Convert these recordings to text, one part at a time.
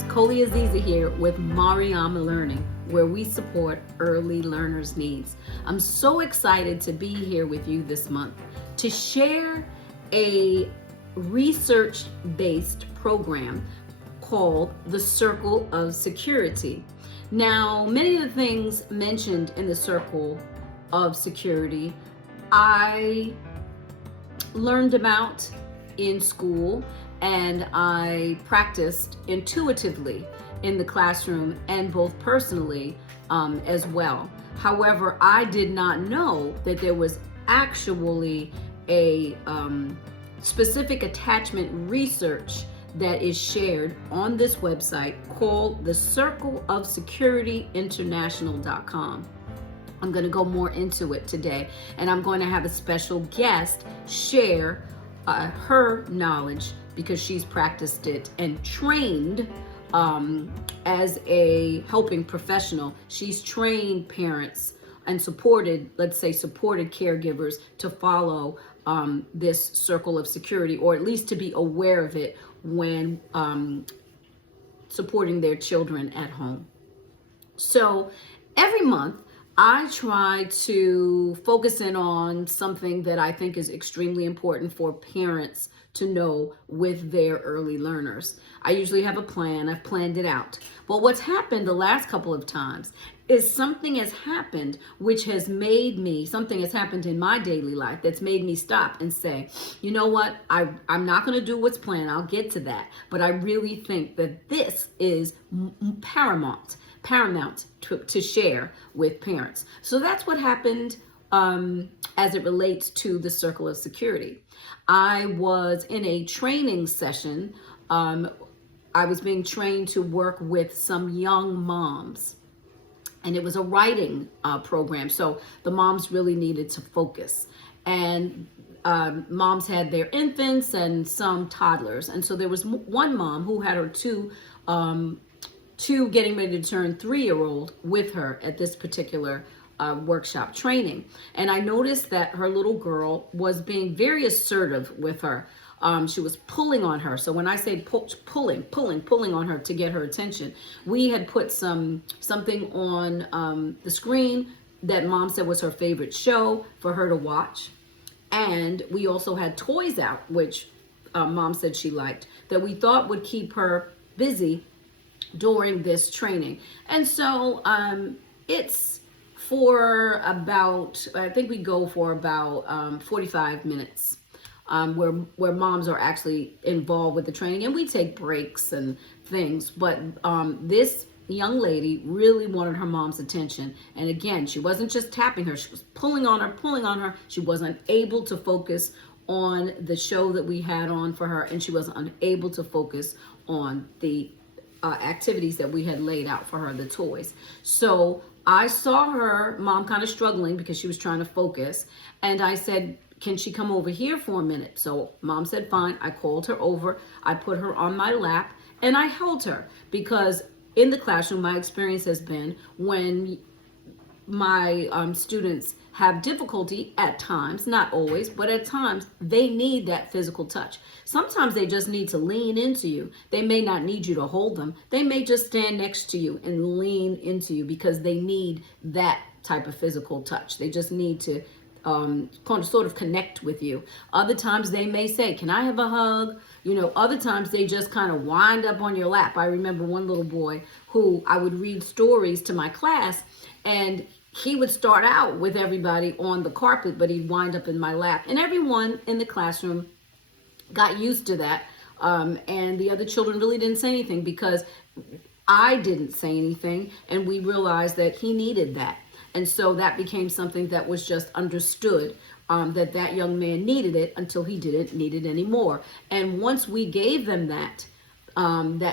host, Koli Aziza here with Mariama Learning, where we support early learners' needs. I'm so excited to be here with you this month to share a research-based program called the Circle of Security. Now, many of the things mentioned in the Circle of Security, I learned about in school and I practiced intuitively in the classroom and both personally as well. However, I did not know that there was actually a specific attachment research that is shared on this website called the Circle of Security International.com. I'm going to go more into it today, and I'm going to have a special guest share her knowledge because she's practiced it and trained as a helping professional. She's trained parents and supported caregivers to follow this circle of security, or at least to be aware of it when supporting their children at home. So every month, I try to focus in on something that I think is extremely important for parents to know with their early learners. I usually have a plan. I've planned it out. But what's happened the last couple of times is something has happened something has happened in my daily life that's made me stop and say, you know what, I'm not going to do what's planned. I'll get to that. But I really think that this is paramount to share with parents. So that's what happened as it relates to the Circle of Security. I was in a training session. I was being trained to work with some young moms, and it was a writing program. So the moms really needed to focus, and moms had their infants and some toddlers. And so there was one mom who had her two getting ready to turn 3-year-old with her at this particular workshop training. And I noticed that her little girl was being very assertive with her. She was pulling on her. So when I say pulling on her to get her attention, we had put something on the screen that mom said was her favorite show for her to watch. And we also had toys out, which mom said she liked, that we thought would keep her busy during this training. And so it's for about, I think we go for about 45 minutes where moms are actually involved with the training, and we take breaks and things. But this young lady really wanted her mom's attention. And again, she wasn't just tapping her, she was pulling on her. She wasn't able to focus on the show that we had on for her, and she was unable to focus on the activities that we had laid out for her, the toys. So I saw her mom kind of struggling because she was trying to focus, and I said, can she come over here for a minute? So mom said fine. I called her over, I put her on my lap, and I held her, because in the classroom my experience has been when my students have difficulty at times, not always, but at times they need that physical touch. Sometimes they just need to lean into you. They may not need you to hold them. They may just stand next to you and lean into you because they need that type of physical touch. They just need to sort of connect with you. Other times they may say, can I have a hug? Other times they just kind of wind up on your lap. I remember one little boy who I would read stories to my class, and he would start out with everybody on the carpet, but he'd wind up in my lap. And everyone in the classroom got used to that. And the other children really didn't say anything because I didn't say anything. And we realized that he needed that. And so that became something that was just understood, that young man needed it until he didn't need it anymore. And once we gave them that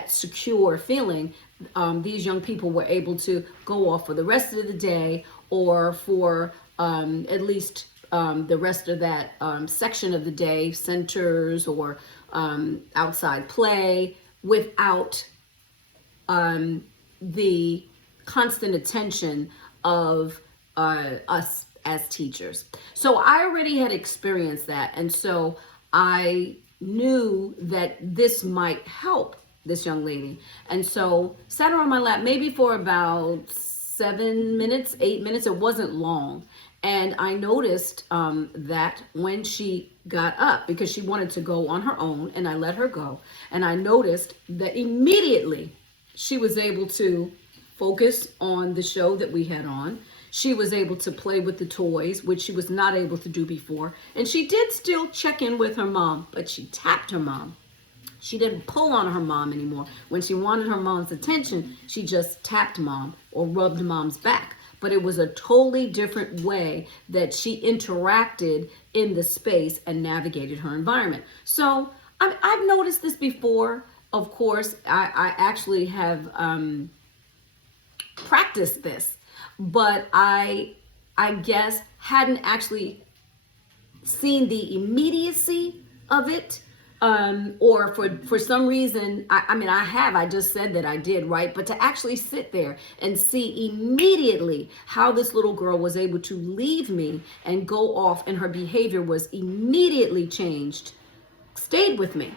secure feeling, these young people were able to go off for the rest of the day, or for at least the rest of that section of the day, centers or outside play, without the constant attention of us as teachers. So I already had experienced that, and so I knew that this might help this young lady. And so sat her on my lap maybe for about 7 minutes, 8 minutes. It wasn't long. And I noticed that when she got up, because she wanted to go on her own, and I let her go, and I noticed that immediately she was able to focus on the show that we had on. She was able to play with the toys, which she was not able to do before. And she did still check in with her mom, but she tapped her mom. She didn't pull on her mom anymore. When she wanted her mom's attention, she just tapped mom or rubbed mom's back. But it was a totally different way that she interacted in the space and navigated her environment. So I've noticed this before. Of course, I actually have practiced this, but I guess hadn't actually seen the immediacy of it, or for some reason, I just said that I did, right? But to actually sit there and see immediately how this little girl was able to leave me and go off, and her behavior was immediately changed, stayed with me.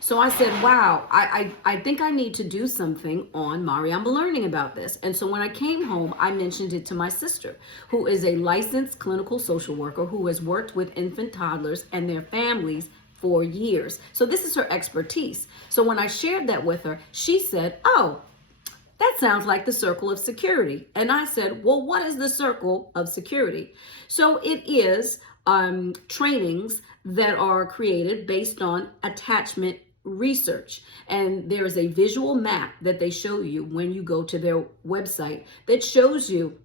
So I said, wow, I think I need to do something on Mariama Learning about this. And so when I came home, I mentioned it to my sister, who is a licensed clinical social worker who has worked with infant toddlers and their families for years. So this is her expertise. So when I shared that with her, she said, oh, that sounds like the circle of security. And I said, well, what is the circle of security? So it is trainings that are created based on attachment research. And there is a visual map that they show you when you go to their website that shows you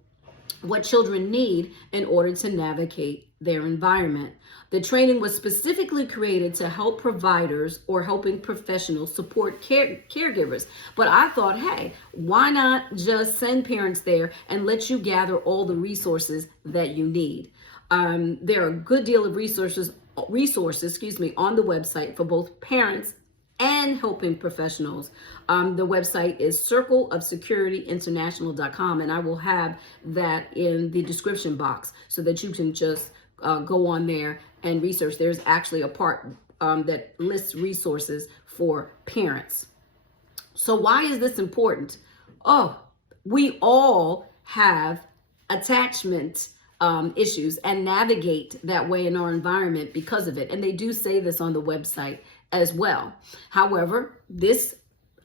what children need in order to navigate their environment. The training was specifically created to help providers or helping professionals support caregivers. But I thought, hey, why not just send parents there and let you gather all the resources that you need? There are a good deal of resources, on the website for both parents and helping professionals. The website is circleofsecurityinternational.com, and I will have that in the description box so that you can just go on there and research. There's actually a part that lists resources for parents. So why is this important? Oh, we all have attachment issues and navigate that way in our environment because of it. And they do say this on the website as well. However, this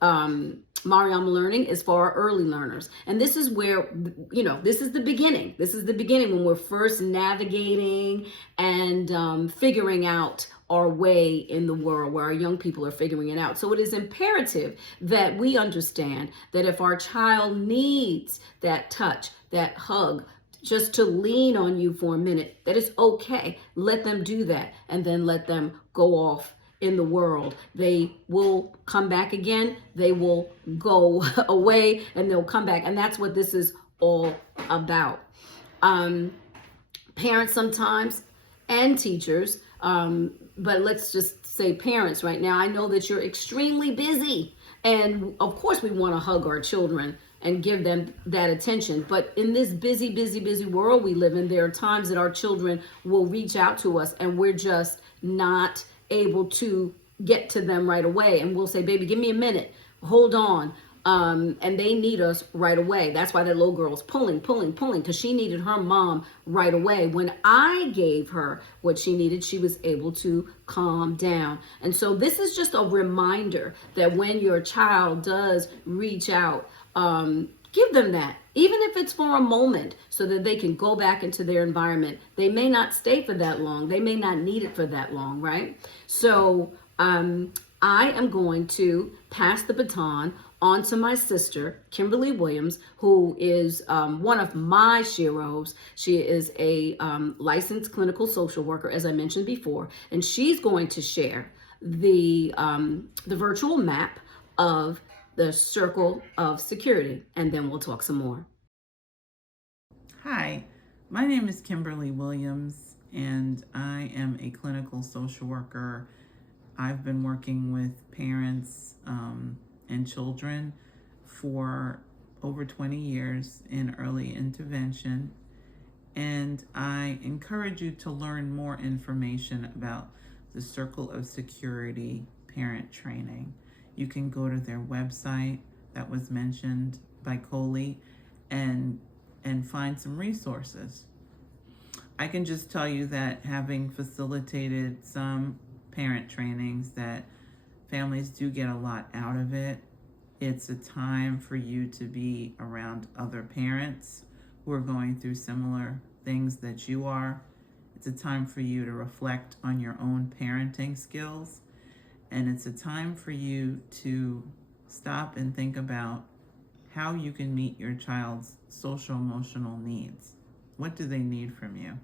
Mariama Learning is for our early learners. And this is where, this is the beginning. This is the beginning when we're first navigating and figuring out our way in the world, where our young people are figuring it out. So it is imperative that we understand that if our child needs that touch, that hug, just to lean on you for a minute, that it's okay. Let them do that, and then let them go off in the world. They will come back again. They will go away and they'll come back. And that's what this is all about. Parents sometimes and teachers, but let's just say parents right now. I know that you're extremely busy, and of course we want to hug our children and give them that attention. But in this busy, busy, busy world we live in, there are times that our children will reach out to us and we're just not able to get to them right away. And we'll say, baby, give me a minute, hold on. And they need us right away. That's why that little girl's pulling, because she needed her mom right away. When I gave her what she needed, she was able to calm down. And so this is just a reminder that when your child does reach out, give them that, even if it's for a moment, so that they can go back into their environment. They may not stay for that long. They may not need it for that long, right? So I am going to pass the baton on to my sister, Kimberly Williams, who is one of my sheroes. She is a licensed clinical social worker, as I mentioned before, and she's going to share the virtual map of the circle of security, and then we'll talk some more. Hi, my name is Kimberly Williams, and I am a clinical social worker. I've been working with parents and children for over 20 years in early intervention, and I encourage you to learn more information about the Circle of Security parent training. You can go to their website that was mentioned by Coley and find some resources. I can just tell you that having facilitated some parent trainings, that families do get a lot out of it. It's a time for you to be around other parents who are going through similar things that you are. It's a time for you to reflect on your own parenting skills. And it's a time for you to stop and think about how you can meet your child's social emotional needs. What do they need from you?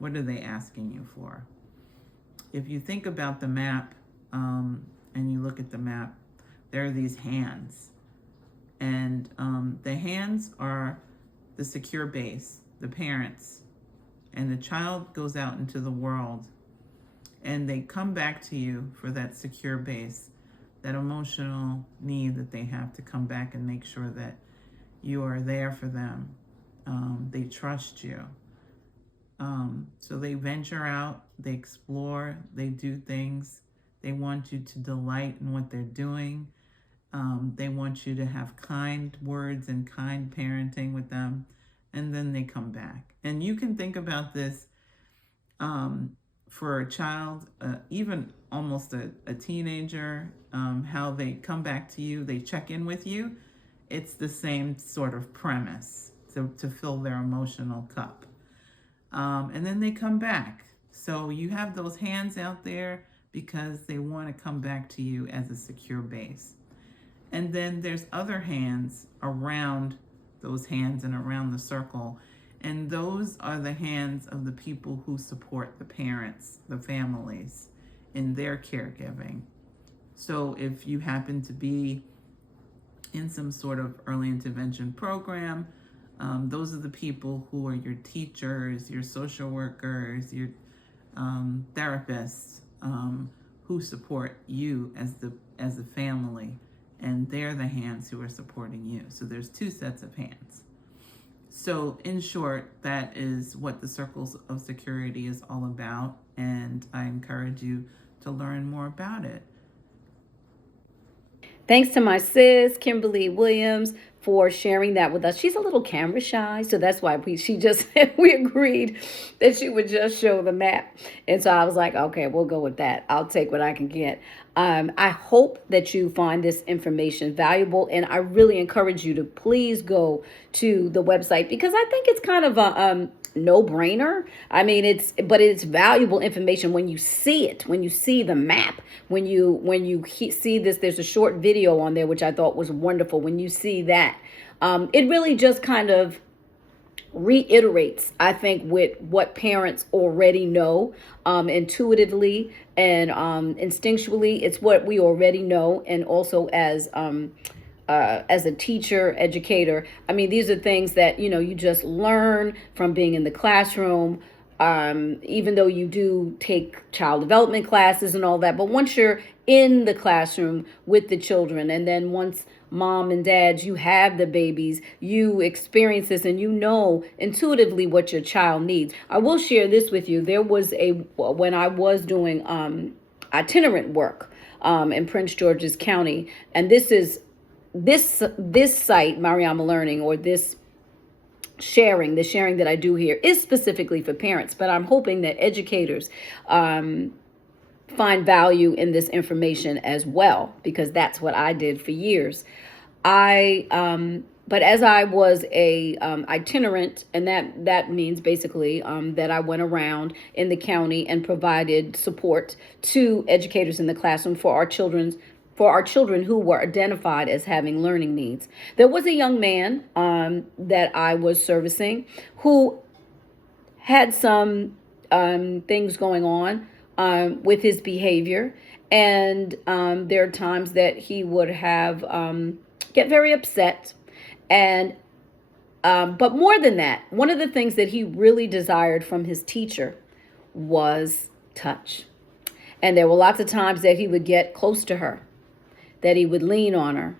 What are they asking you for? If you think about the map, and you look at the map, there are these hands. And the hands are the secure base, the parents. And the child goes out into the world and they come back to you for that secure base, that emotional need that they have to come back and make sure that you are there for them. They trust you. So they venture out, they explore, they do things. They want you to delight in what they're doing. They want you to have kind words and kind parenting with them. And then they come back. And you can think about this for a child, even almost a teenager, how they come back to you, they check in with you. It's the same sort of premise to fill their emotional cup. And then they come back. So you have those hands out there because they want to come back to you as a secure base. And then there's other hands around those hands and around the circle. And those are the hands of the people who support the parents, the families, in their caregiving. So if you happen to be in some sort of early intervention program, those are the people who are your teachers, your social workers, your therapists, who support you as a family, and they're the hands who are supporting you. So there's two sets of hands. So in short, that is what the Circles of Security is all about, and I encourage you to learn more about it. Thanks to my sis, Kimberly Williams, for sharing that with us. She's a little camera shy, so that's why we agreed that she would just show the map. And so I was like, okay, we'll go with that. I'll take what I can get. I hope that you find this information valuable, and I really encourage you to please go to the website, because I think it's kind of a no-brainer. I mean, it's valuable information when you see it, when you see the map, when you see this. There's a short video on there which I thought was wonderful. When you see that, it really just kind of reiterates, I think, with what parents already know, intuitively and instinctually. It's what we already know, and also as a teacher, educator. I mean, these are things that, you just learn from being in the classroom, even though you do take child development classes and all that. But once you're in the classroom with the children, and then once mom and dads, you have the babies, you experience this, and you know intuitively what your child needs. I will share this with you. There was when I was doing itinerant work in Prince George's County, and this site, Mariama Learning, or the sharing that I do here is specifically for parents, but I'm hoping that educators find value in this information as well, because that's what I did for years. But as I was a itinerant, and that means basically that I went around in the county and provided support to educators in the classroom for our children who were identified as having learning needs. There was a young man that I was servicing who had some things going on with his behavior, and there are times that he would have get very upset, and but more than that, one of the things that he really desired from his teacher was touch. And there were lots of times that he would get close to her, that he would lean on her.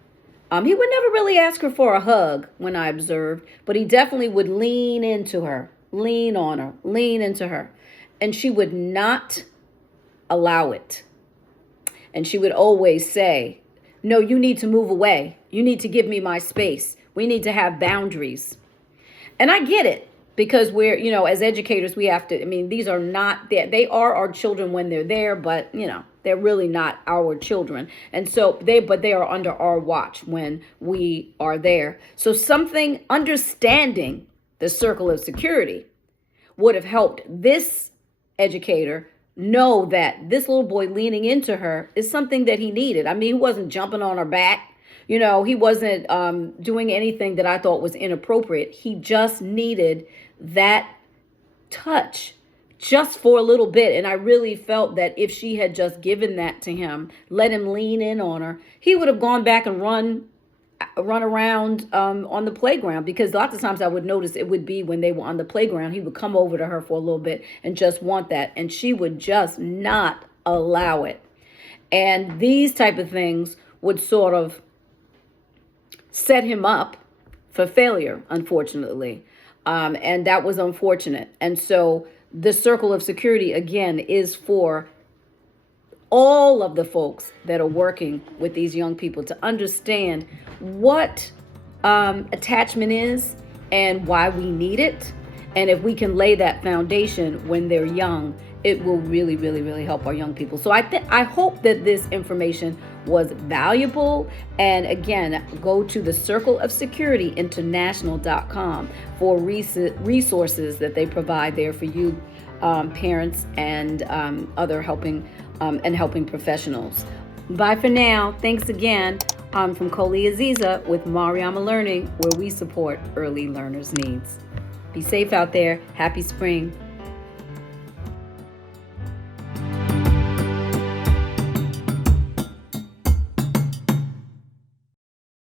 He would never really ask her for a hug when I observed, but he definitely would lean into her, lean on her, lean into her. And she would not allow it. And she would always say, No, you need to move away. You need to give me my space. We need to have boundaries. And I get it, because we're, as educators, we have to, these are not, they are our children when they're there, but, they're really not our children. And so but they are under our watch when we are there. So understanding the circle of security would have helped this educator know that this little boy leaning into her is something that he needed. He wasn't jumping on her back. He wasn't doing anything that I thought was inappropriate. He just needed that touch just for a little bit. And I really felt that if she had just given that to him, let him lean in on her, he would have gone back and run around on the playground, because lots of times I would notice it would be when they were on the playground, he would come over to her for a little bit and just want that, and she would just not allow it. And these type of things would sort of set him up for failure, unfortunately. And that was unfortunate. And so the circle of security, again, is for all of the folks that are working with these young people to understand what attachment is and why we need it. And if we can lay that foundation when they're young, it will really, really, really help our young people. So I hope that this information was valuable. And again, go to the Circle of Security International.com for resources that they provide there for you, parents and other helping professionals. Bye for now. Thanks again. I'm from Koli Aziza with Mariama Learning, where we support early learners' needs. Be safe out there. Happy spring.